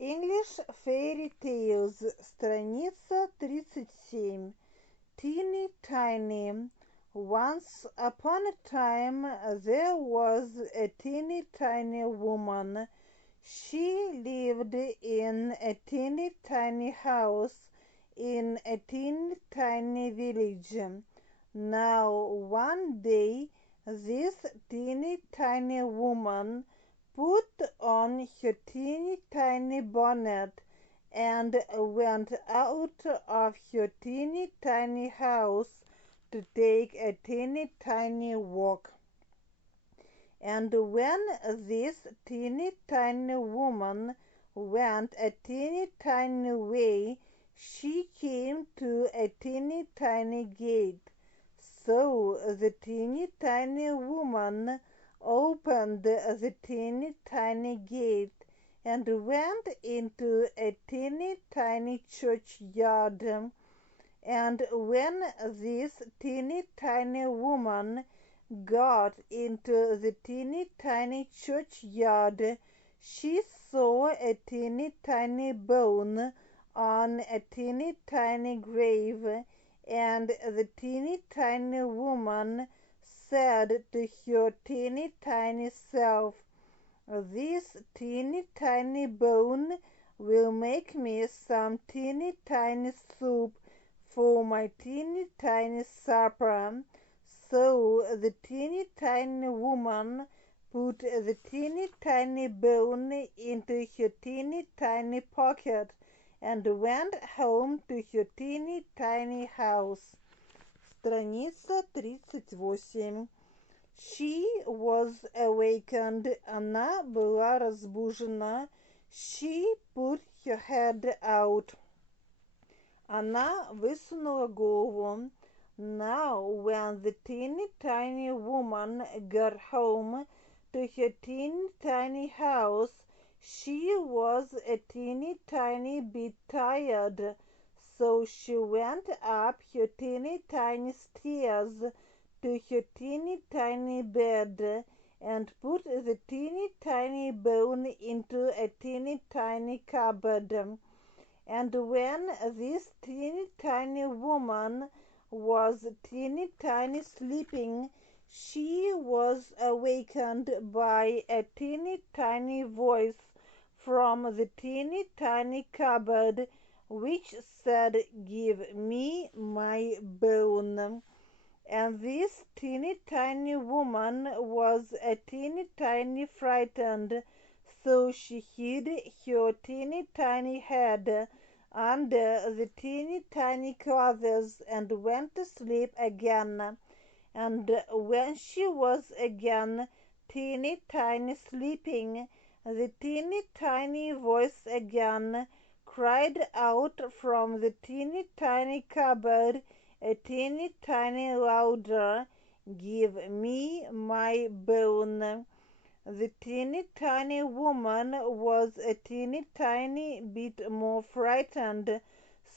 English Fairy Tales, страница 37. Teeny tiny. Once upon a time there was a teeny tiny woman. She lived in a teeny tiny house in a teeny tiny village. Now one day this teeny tiny woman put on her teeny tiny bonnet and went out of her teeny tiny house to take a teeny tiny walk. And when this teeny tiny woman went a teeny tiny way, she came to a teeny tiny gate. So the teeny tiny woman opened the teeny tiny gate and went into a teeny tiny churchyard. And when this teeny tiny woman got into the teeny tiny churchyard, she saw a teeny tiny bone on a teeny tiny grave, and the teeny tiny woman said to her teeny tiny self, "This teeny tiny bone will make me some teeny tiny soup for my teeny tiny supper." So the teeny tiny woman put the teeny tiny bone into her teeny tiny pocket and went home to her teeny tiny house. Страница 38. She was awakened. Она была разбужена. She put her head out. Она высунула голову. Now when the teeny tiny woman got home to her teeny tiny house, she was a teeny tiny bit tired, so she went up her teeny tiny stairs to her teeny tiny bed and put the teeny tiny bone into a teeny tiny cupboard. And when this teeny tiny woman was teeny tiny sleeping, she was awakened by a teeny tiny voice from the teeny tiny cupboard, which said, "Give me my bone." And this teeny tiny woman was a teeny tiny frightened, so she hid her teeny tiny head under the teeny tiny clothes and went to sleep again. And when she was again teeny tiny sleeping, the teeny tiny voice again cried out from the teeny tiny cupboard a teeny tiny louder, "Give me my bone." The teeny tiny woman was a teeny tiny bit more frightened,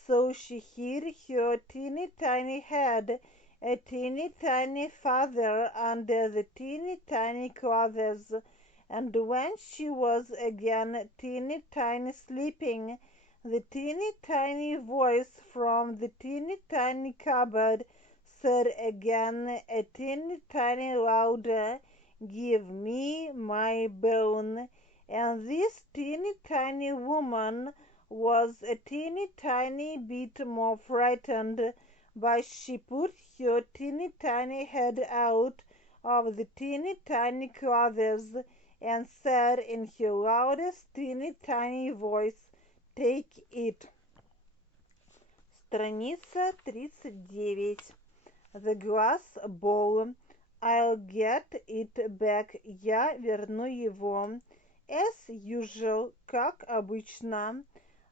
so she hid her teeny tiny head a teeny tiny farther under the teeny tiny clothes. And when she was again teeny tiny sleeping, the teeny tiny voice from the teeny tiny cupboard said again a teeny tiny louder, "Give me my bone." And this teeny tiny woman was a teeny tiny bit more frightened, but she put her teeny tiny head out of the teeny tiny clothes and said in her loudest teeny tiny voice, "Take it." Страница 39. The glass bowl. I'll get it back. Я верну его. As usual, как обычно.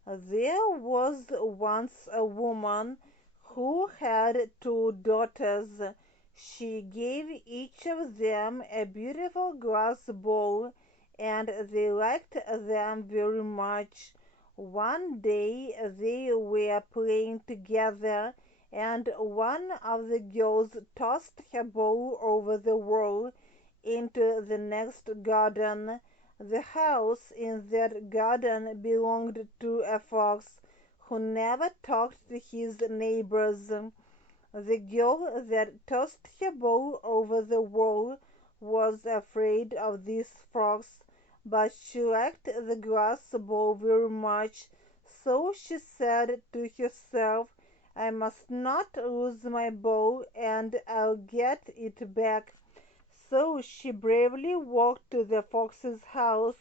There was once a woman who had two daughters. She gave each of them a beautiful glass bowl, and they liked them very much. One day they were playing together, and one of the girls tossed her bowl over the wall into the next garden. The house in that garden belonged to a fox who never talked to his neighbors. The girl that tossed her ball over the wall was afraid of this fox, but she liked the glass ball very much, so she said to herself, "I must not lose my ball, and I'll get it back." So she bravely walked to the fox's house,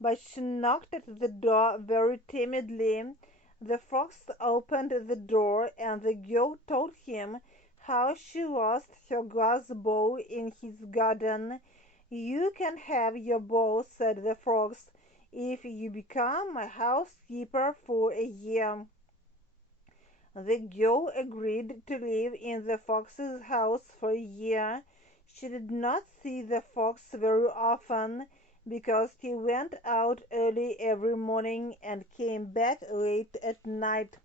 but she knocked at the door very timidly. The fox opened the door, and the girl told him how she lost her glass ball in his garden. "You can have your ball," said the fox, "if you become my housekeeper for a year." The girl agreed to live in the fox's house for a year. She did not see the fox very often, because he went out early every morning and came back late at night.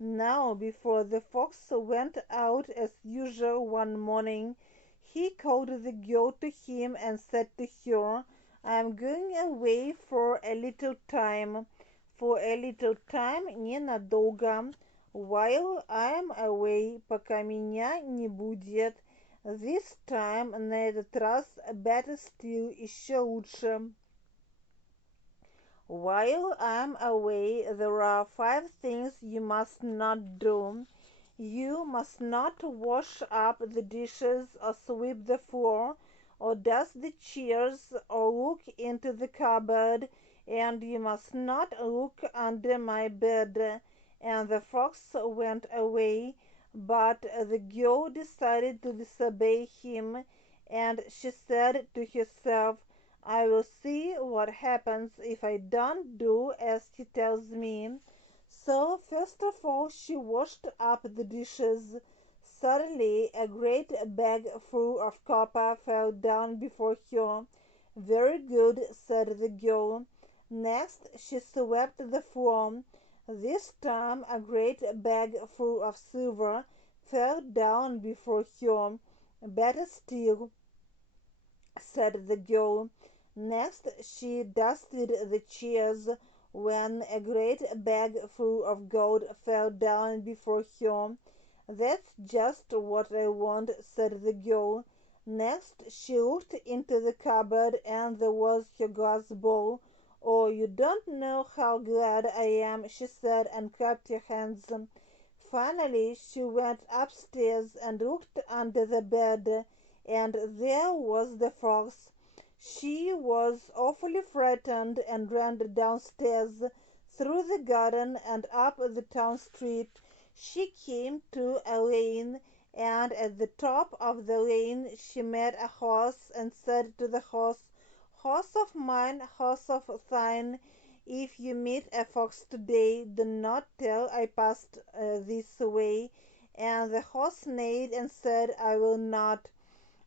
Now, before the fox went out as usual one morning, he called the girl to him and said to her, "I am going away for a little time. For a little time, ненадолго. While I am away, пока меня не будет. This time, на этот раз, better still, еще лучше. While I am away, there are 5 things you must not do. You must not wash up the dishes, or sweep the floor, or dust the chairs, or look into the cupboard, and you must not look under my bed." And the fox went away, but the girl decided to disobey him, and she said to herself, "I will see what happens if I don't do as he tells me." So first of all she washed up the dishes. Suddenly a great bag full of copper fell down before her. "Very good," said the girl. Next she swept the floor. This time a great bag full of silver fell down before her. "Better still," said the girl. Next she dusted the chairs, when a great bag full of gold fell down before her. "That's just what I want," said the girl. Next she looked into the cupboard, and there was her glass bowl. "Oh, you don't know how glad I am," she said, and clapped her hands. Finally she went upstairs and looked under the bed, and there was the fox. She was awfully frightened and ran downstairs, through the garden, and up the town street. She came to a lane, and at the top of the lane she met a horse, and said to the horse, "Horse of mine, horse of thine, if you meet a fox today, do not tell I passed this way." And the horse neighed and said, "I will not."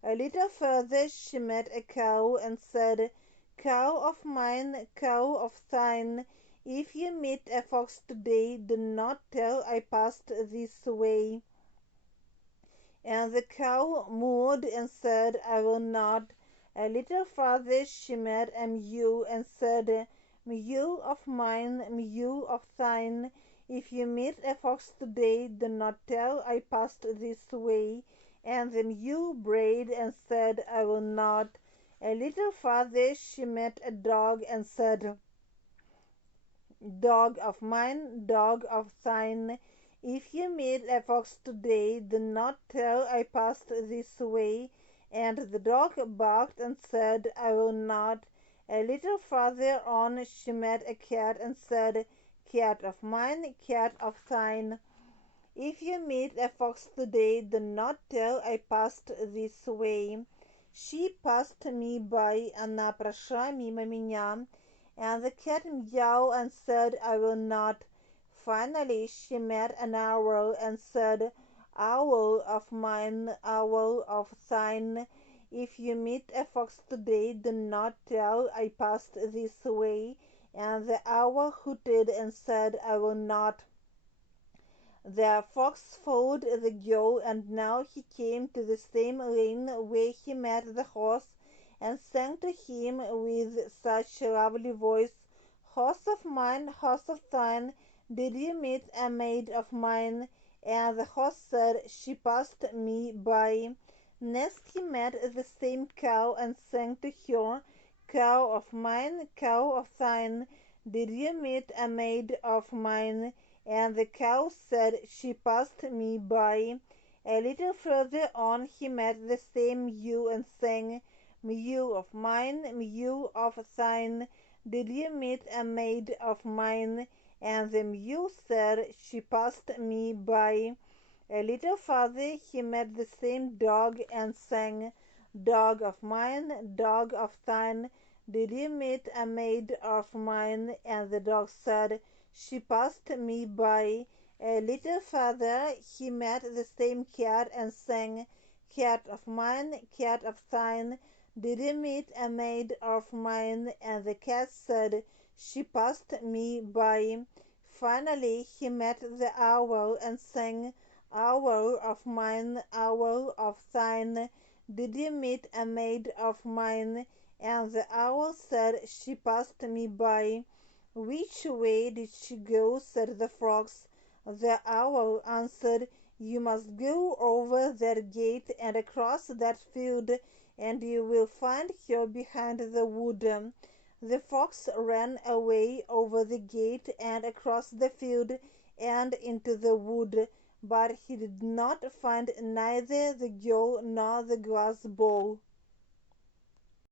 A little further she met a cow, and said, "Cow of mine, cow of thine, if you meet a fox today, do not tell I passed this way." And the cow mooed and said, "I will not." A little farther she met a mule, and said, "Mule of mine, mule of thine, if you meet a fox today, do not tell I passed this way." And the mule brayed and said, "I will not." A little farther she met a dog, and said, "Dog of mine, dog of thine, if you meet a fox today, do not tell I passed this way." And the dog barked and said, "I will not." A little farther on she met a cat, and said, "Cat of mine, cat of thine, if you meet a fox today, do not tell I passed this way." She passed me by, она прошла мимо меня. And the cat meowed and said, "I will not." Finally she met an owl, and said, "Owl of mine, owl of thine, if you meet a fox today, do not tell I passed this way." And the owl hooted and said, "I will not." The fox followed the girl, and now he came to the same lane where he met the horse, and sang to him with such a lovely voice, "Horse of mine, horse of thine, did you meet a maid of mine?" And the horse said, "She passed me by." Next he met the same cow and sang to her, "Cow of mine, cow of thine, did you meet a maid of mine?" And the cow said, "She passed me by." A little further on he met the same ewe and sang, "Ewe of mine, ewe of thine, did you meet a maid of mine?" And the ewe said, "She passed me by." A little farther he met the same dog and sang, "Dog of mine, dog of thine, did you meet a maid of mine?" And the dog said, "She passed me by." A little farther he met the same cat and sang, "Cat of mine, cat of thine, did you meet a maid of mine?" And the cat said, "She passed me by." Finally he met the owl and sang, "Owl of mine, owl of thine, did you meet a maid of mine?" And the owl said, "She passed me by." "Which way did she go?" said the frogs. The owl answered, "You must go over that gate and across that field, and you will find her behind the wood." The fox ran away over the gate and across the field and into the wood, but he did not find neither the girl nor the glass bowl.